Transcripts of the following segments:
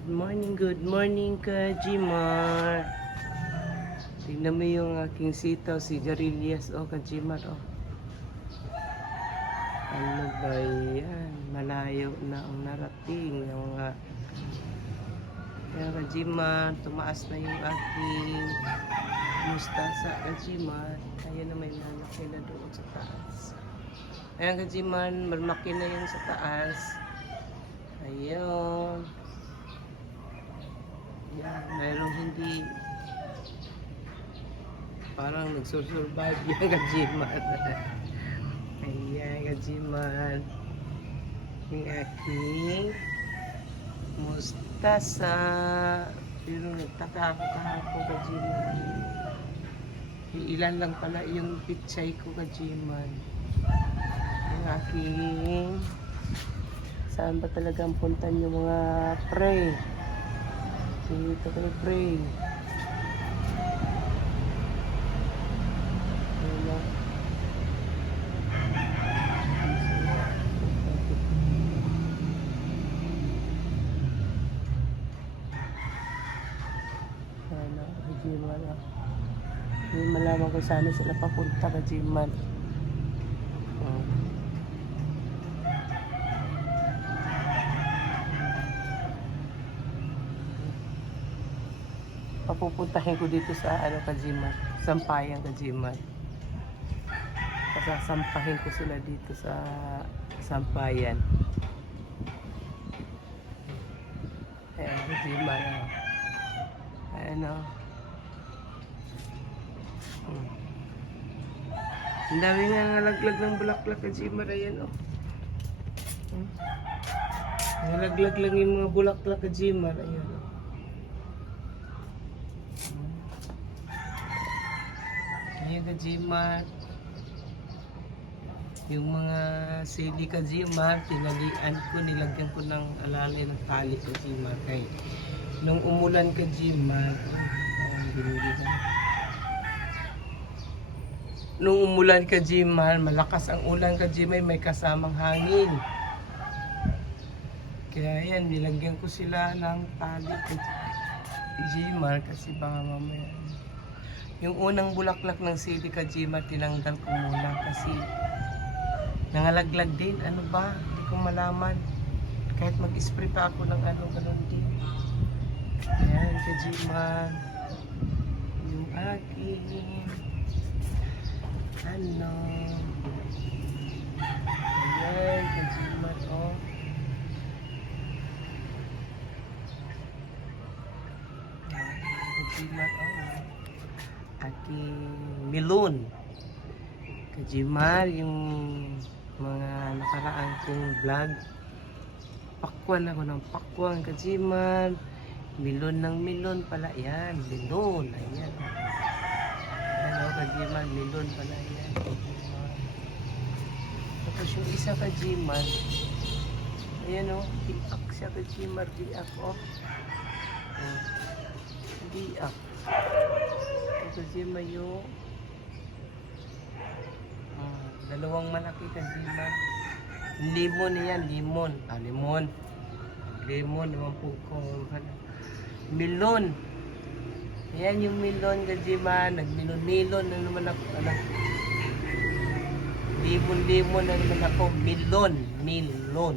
Good morning, good morning ka, Jimar. Tingnan mo yung aking sitaw, si Jarilias. Oh, ka, Jimar, oh. Ano ba yan? Malayo na ang narating. Yung mga... Kaya ka, Jimar, tumaas na yung aking mustasa, ka, Jimar. Kaya na may lalaki na doon sa taas. Ayan, ka, Jimar, malaki na yung sa taas. Ayun. Yan, mayroong hindi parang nagsusurvive yung gajiman. Ayan, gajiman. Yung aking mustasa. Pero nagtaka ako kahapon gajiman. Yung ilan lang pala yung pichay ko gajiman. Yung aking saan ba talaga ang puntan yung mga prey. Prey. Ayun na. Ano, Kajiman ah. Hindi malaman ko sana sila papunta Kajiman. Oh. Papupuntahin ko dito sa ano Kajiman, Sampayan Kajiman. Pasasampahin ko sila dito sa Sampayan. Ayan, Kajiman. Oh. Ayan o. Hmm. Ang dami nga nalaglag ng bulaklak Kajiman. Ayan o. Hmm. Nalaglag lang yung mga bulaklak Kajiman. Ayan o. Ayan ka Gmart. Yung mga sili ka Gmart, tinalian ko, nilagyan ko ng alalay ng tali ka Gmart. Kay, nung umulan ka Gmart, ayan, binili ko. Nung umulan ka Gmart, malakas ang ulan ka Gmart, may kasamang hangin. Kaya yan, nilagyan ko sila ng tali ka Gmart kasi baka mamaya yung unang bulaklak ng sili kajima tinanggal ko muna kasi nangalaglag din. Ano ba? Hindi ko malaman. Kahit mag-spray pa ako ng ano, ganun din. Ayan, kajima. Yung aking ano. Ayan, kajima. Oh. Kajima. Oh aking milon. Kajimar, yung mga nakaraan kong vlog. Pakwan ako ng pakwan, kajimar. Milon ng milon pala. Yan, milon. Ayan. Ayan o, kajimar, milon pala. Yan. Tapos yung isa kajimar. Ayan o, diak siya kajimar. Diak o. Ayan. Diak. Ito si Mayo. Ah, dalawang malaki ka Zima. Limon yan, limon. Ah, limon. Limon, naman po ko. Milon. Ayan yung milon ka Zima. Nagmilon-milon na naman ako. Ano? Limon-limon na naman ako. Milon. Milon.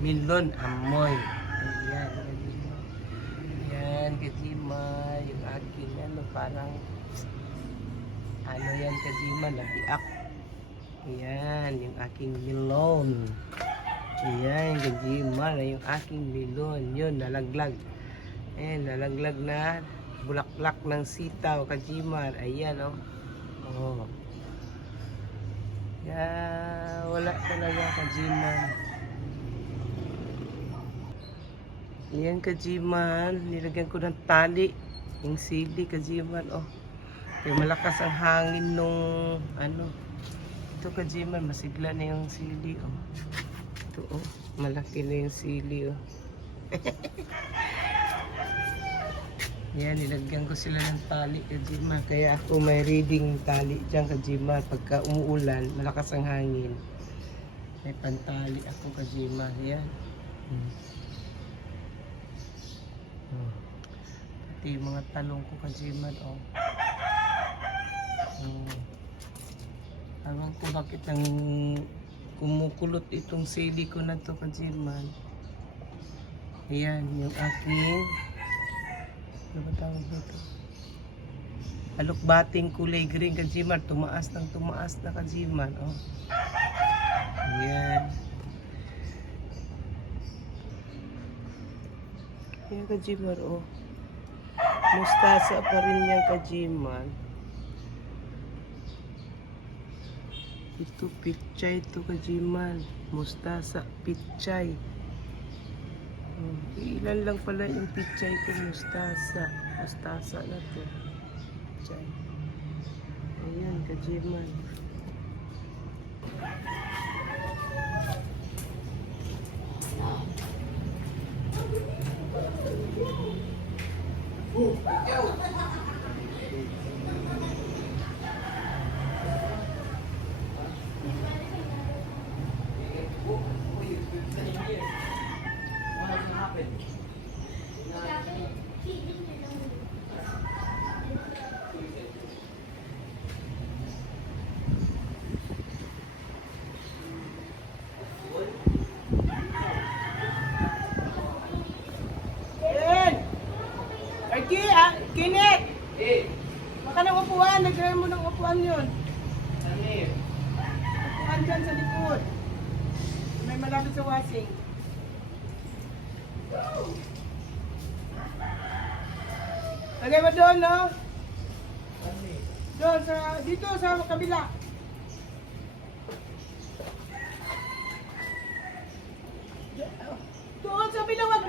Milon amoy. Ayan. Kajima. Ayan, Kajima. Aking ano, parang ano yan, Kajima, nabiak. Ayan, yung aking milon. Ayan, Kajima, na yung aking milon. Yun, nalaglag. Ayan, nalaglag na bulaklak ng sitaw, Kajima. Ayan, oh. Oh. Yeah, wala talaga, Kajima. Ayan, Kajiman. Nilagyan ko ng tali. Yung sili, Kajiman. Oh. Kaya malakas ang hangin nung ano. Ito, Kajiman. Masigla na yung sili. Oh. Ito, oh. Malaki na yung sili. Oh. Yan, nilagyan ko sila ng tali, Kajima. Kaya ako may reading tali dyan, Kajima. Pagka umuulan, malakas ang hangin. May pantali ako, Kajima. Yan. Hmm. Pati mga talong ko kajiman, oh. Hmm. Alam ko bakit ang kumukulot itong CD ko na to kajiman. Ayan, yung aking ano ba tawag dito? Alukbating kulay green kajiman. Tumaas ng tumaas na kajiman, oh. Ayan. Ayan kajiman, oh. Mustasa pa rin yung kajiman. Ito, pichay to kajiman. Mustasa, pichay. Hmm, ilan lang pala yung pichay ko, mustasa. Mustasa na to. Pichay. Ayan, kajiman. Uh, eu. É dyan sa likod. May malapit sa wasing. Lagay mo doon, no? Doon, sa, dito sa kabila. Doon sa bilawag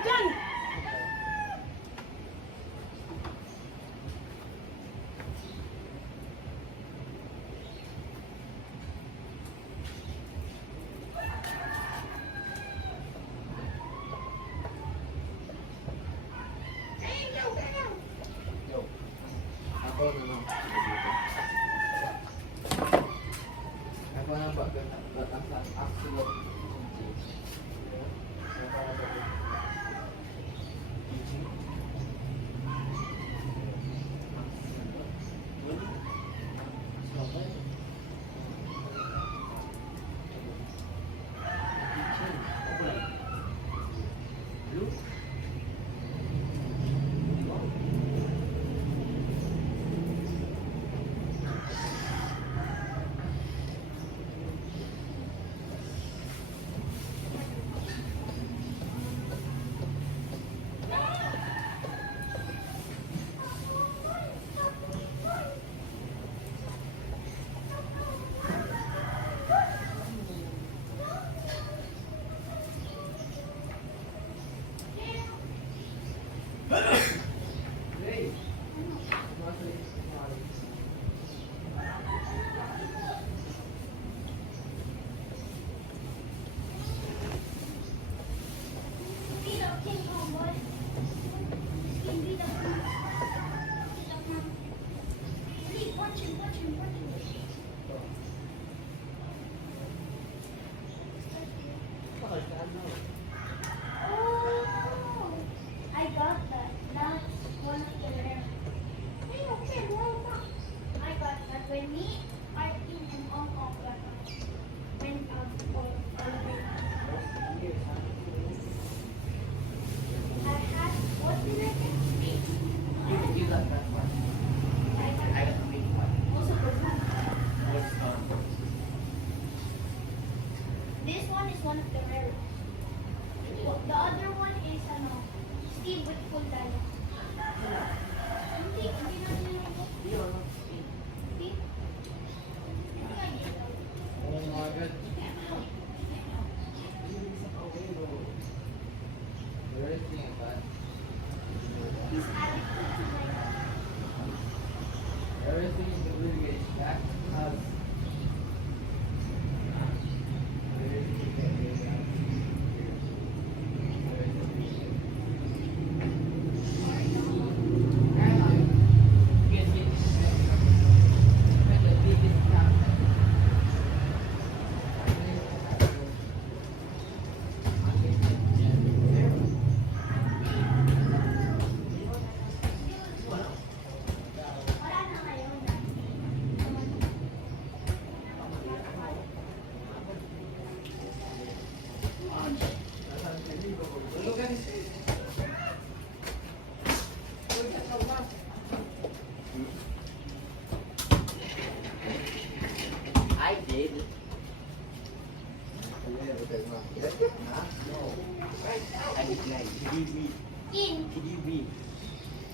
reply. He did read. In. He did read.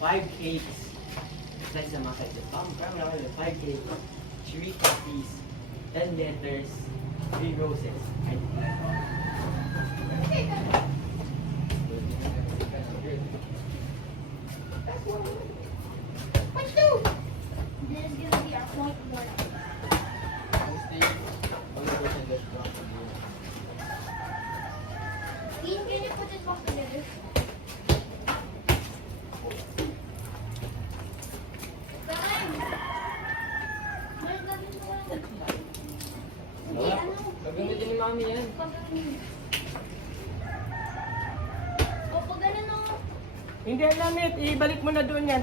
Five cakes. That's the mga kaibigan. Pang parang lang. Five cakes. Three coffees. Ten letters. Three roses. And... Point two. This point Gagamitin ni mami yan. Pag ganun. O. Hindi ang lamit, ibalik mo na doon yan.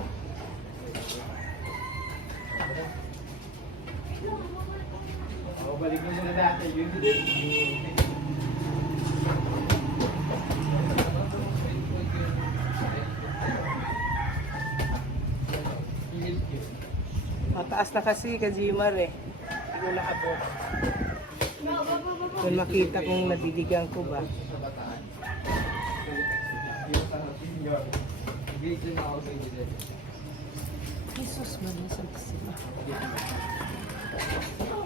Oh, balik mo muna natin. Yun Mataas na kasi Kajimar eh. Hindi ko naabot. Kung makita kong nabibigyan ko ba. Sa bataan. Yung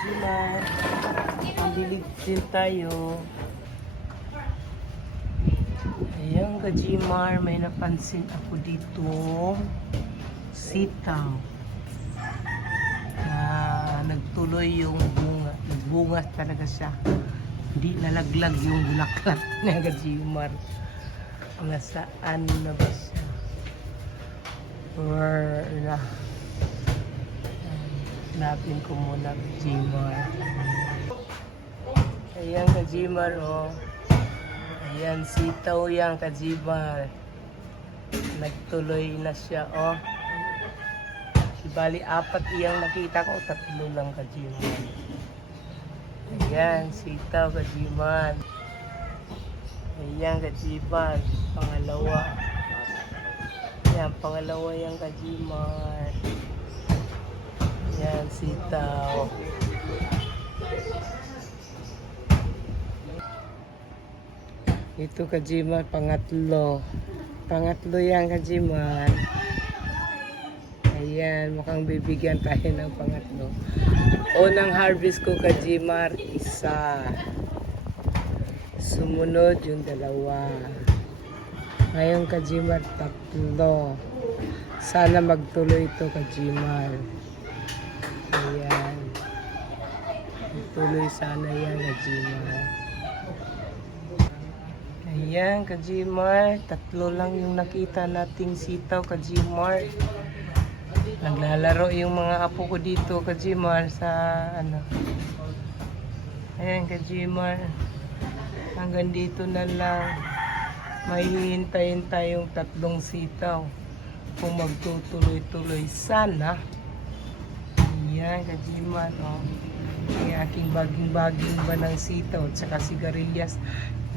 Kajimar. Pambilig din tayo. Ayan, Kajimar. May napansin ako dito. Sitaw. Na nagtuloy yung bunga. Nagbunga talaga siya. Hindi nalaglag yung bulaklak ni Kajimar. Nasaan na ba siya? Where na? Hanapin ko muna Kajimar. Ayan Kajimar oh. Ayan sitaw yan Kajimar. Nagtuloy na siya oh. Bali apat iyang nakita ko, tatlo lang Kajimar. Ayan, sitaw Kajimar. Ayan Kajimar, pangalawa. Ayan, pangalawa yung Kajimar. Yan, sitaw. Ito Kajiman, pangatlo. Pangatlo yan Kajiman. Ayan, mukhang bibigyan tayo ng pangatlo. Unang harvest ko Kajimar, isa. Sumunod yung dalawa. Ngayon Kajimar, tatlo. Sana magtuloy ito Kajimar. Ayan. Tuloy sana yan, Kajimar. Ayan, Kajimar. Tatlo lang yung nakita nating sitaw, Kajimar. Naglalaro yung mga apo ko dito, Kajimar, sa ano. Ayan, Kajimar. Hanggang dito na lang. May hihintayin tayong tatlong sitaw. Kung magtutuloy-tuloy sana. Yan, kajiman, oh. Yung aking baging-baging ba ng sitaw at saka sigarilyas.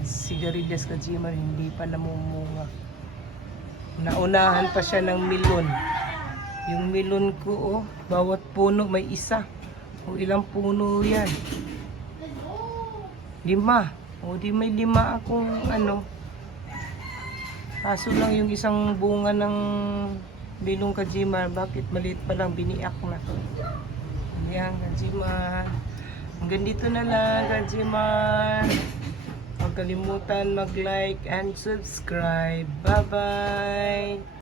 Sigarilyas kajiman, hindi pa namumunga. Naunahan pa siya ng milon. Yung milon ko, oh, bawat puno may isa. O ilang puno yan? Lima. O di may lima akong ano. Kaso lang yung isang bunga ng Binong Kajimar, bakit maliit pa lang biniak na. Ayan, Kajimar. Hanggang dito na lang, Kajimar. Huwag kalimutan mag-like and subscribe. Bye-bye!